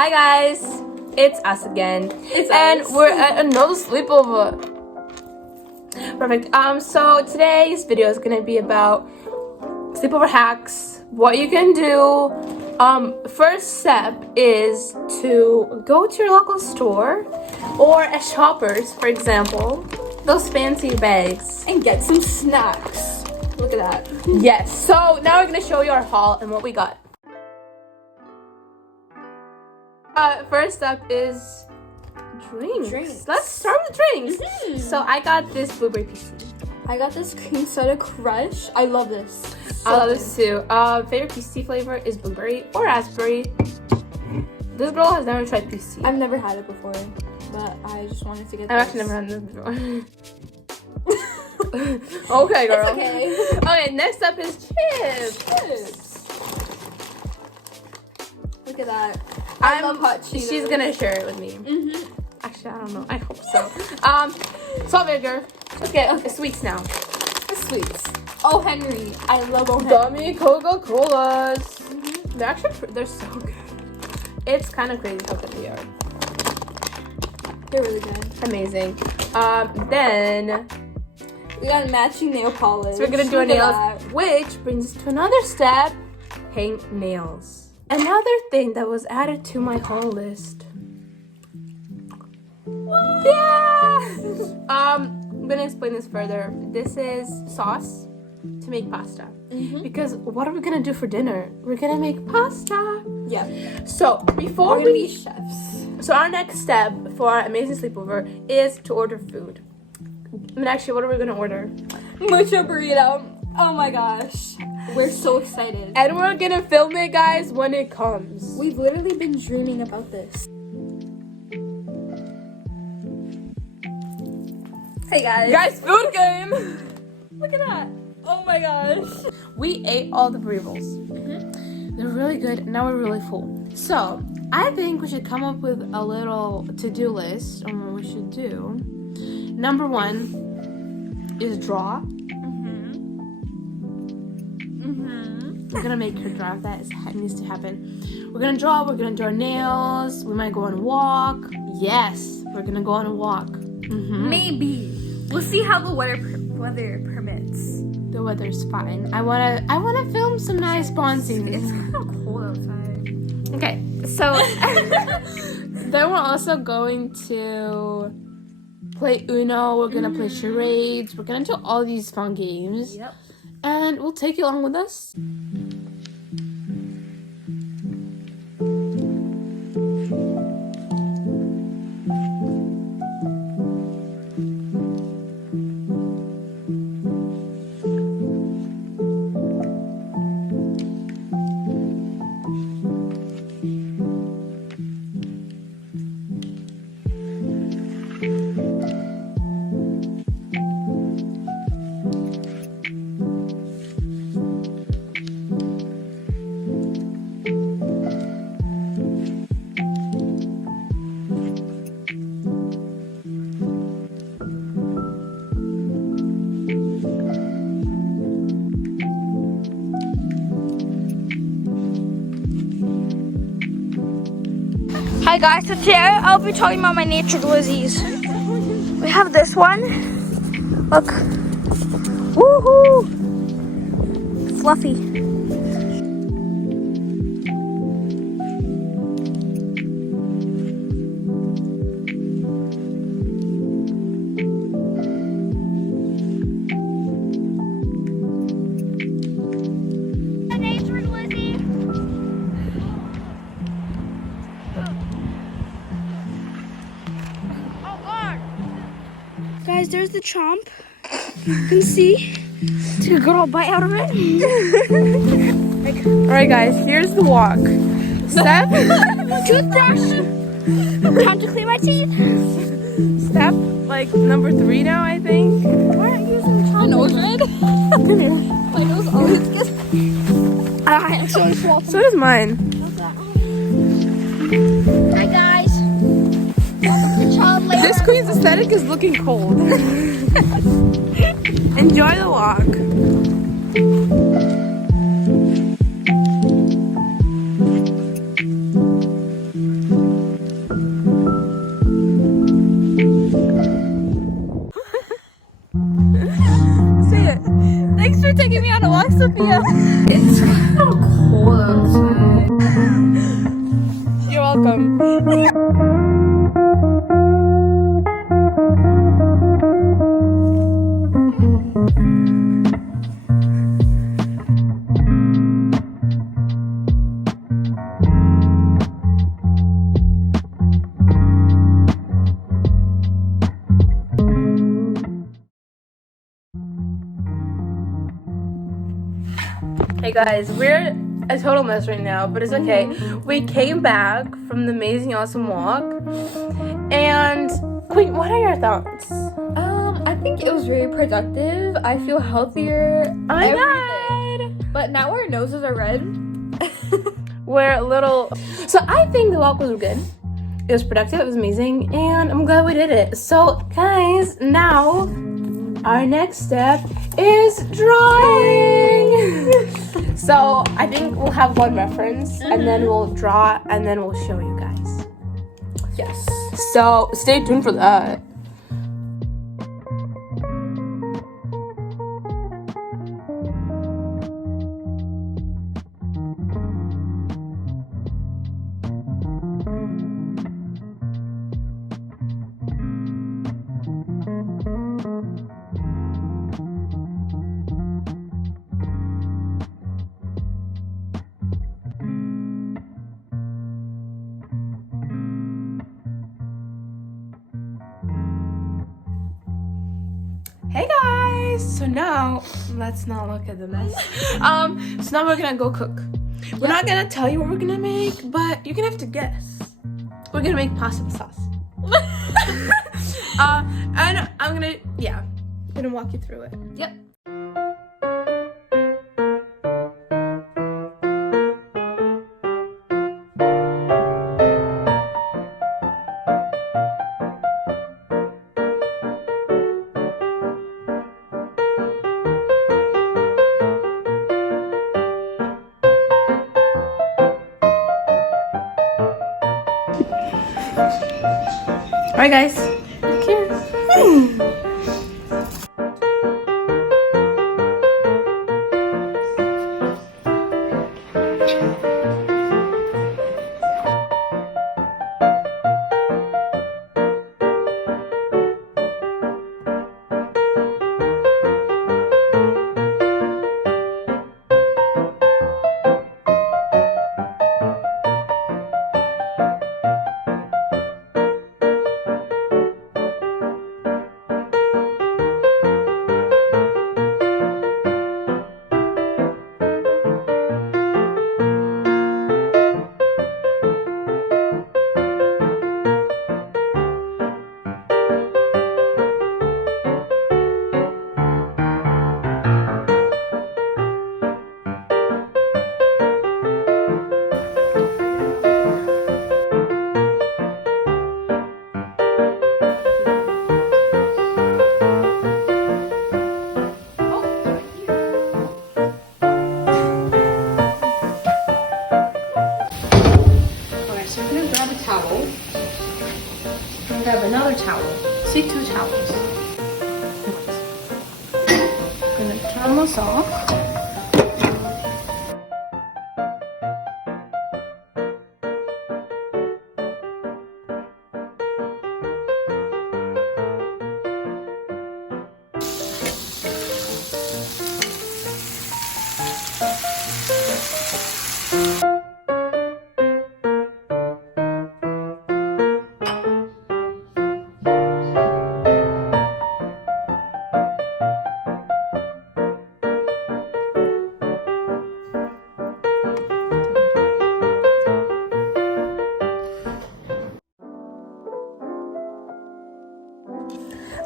Hi guys, it's us again. We're at another sleepover. Perfect. So today's video is gonna be about sleepover hacks, what you can do. First step is to go to your local store or a Shoppers, for example, those fancy bags, and get some snacks. Look at that. Yes. So now we're gonna show you our haul and what we got. First up is drinks. Let's start with drinks. Mm-hmm. So I got this blueberry PC. I got this cream soda crush. I love this. I love this too. Favorite PC flavor is blueberry or raspberry. This girl has never tried PC. I've never had it before, but I just wanted to get I've actually never had this before. Okay, girl. It's okay. Okay, next up is chips. Look at that. I love hot Cheetos. She's gonna share it with me. Mm-hmm. Actually, I don't know. I hope so. Salt vinegar. Let's get sweets now. The sweets. Oh, Henry. I love Oh, Henry. Gummy Coca-Colas. Mm-hmm. They're so good. It's kind of crazy how good they are. They're really good. Amazing. Then we got matching nail polish. so we're gonna do our nails, which brings us to another step: paint nails. Another thing that was added to my haul list. What? Yeah. I'm gonna explain this further. This is sauce to make pasta. Mm-hmm. Because what are we gonna do for dinner? We're gonna make pasta. Yeah. So before we're gonna be chefs. So our next step for our amazing sleepover is to order food. I mean, actually, what are we gonna order? Mucho burrito. Oh my gosh. We're so excited. And we're gonna film it, guys, when it comes. We've literally been dreaming about this. Hey guys. Guys, food game! Look at that. Oh my gosh. We ate all the burritos. Mm-hmm. They're really good. Now we're really full. So, I think we should come up with a little to-do list on what we should do. Number 1 is draw. We're gonna make her draw. That needs to happen. We're gonna draw. We're gonna do our nails. We might go on a walk. Yes, we're gonna go on a walk. Mm-hmm. Maybe. We'll see how the weather permits. The weather's fine. I wanna film some nice bouncing. It's kind of cold outside. Okay, so then we're also going to play Uno. We're gonna play charades. We're gonna do all these fun games. Yep. And we'll take you along with us. Hi guys, so today I'll be talking about my nature glizzies. We have this one. Look. Woohoo! Fluffy. Guys, there's the chomp. You can see. Took a good old bite out of it. Alright guys, here's the walk. Step. Toothbrush. Time to clean my teeth. Step like number 3 now, I think. Why aren't you using the chomp? My nose red? My nose always gets... I actually swallowed. So does mine. Hi guys. Welcome to Child Labor. This queen's aesthetic is looking cold. Enjoy the walk. Sophia. It's kind of cold outside. You're welcome. Hey guys, we're a total mess right now, but it's okay. We came back from the amazing, awesome walk, and Queen, what are your thoughts? I think it was very productive. I feel healthier. Oh my every day. But now our noses are red. We're a little. So I think the walk was good. It was productive. It was amazing, and I'm glad we did it. So guys, now our next step is drawing. So I think we'll have one reference, and then we'll draw, and then we'll show you guys. Yes. So stay tuned for that. Hey guys! So now, let's not look at the mess. So now we're gonna go cook. We're not gonna tell you what we're gonna make, but you're gonna have to guess. We're gonna make pasta sauce. And I'm gonna walk you through it. Yep. Alright guys. Cheers. Grab another towel. See, 2 towels. I'm gonna turn this off.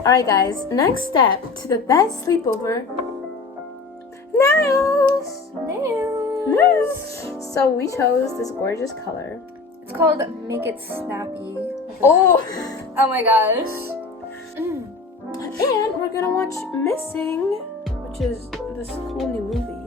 Alright guys, next step to the best sleepover. Nails! Nails! So we chose this gorgeous color. It's called Make It Snappy. Oh! Oh my gosh. And we're gonna watch Missing, which is this cool new movie.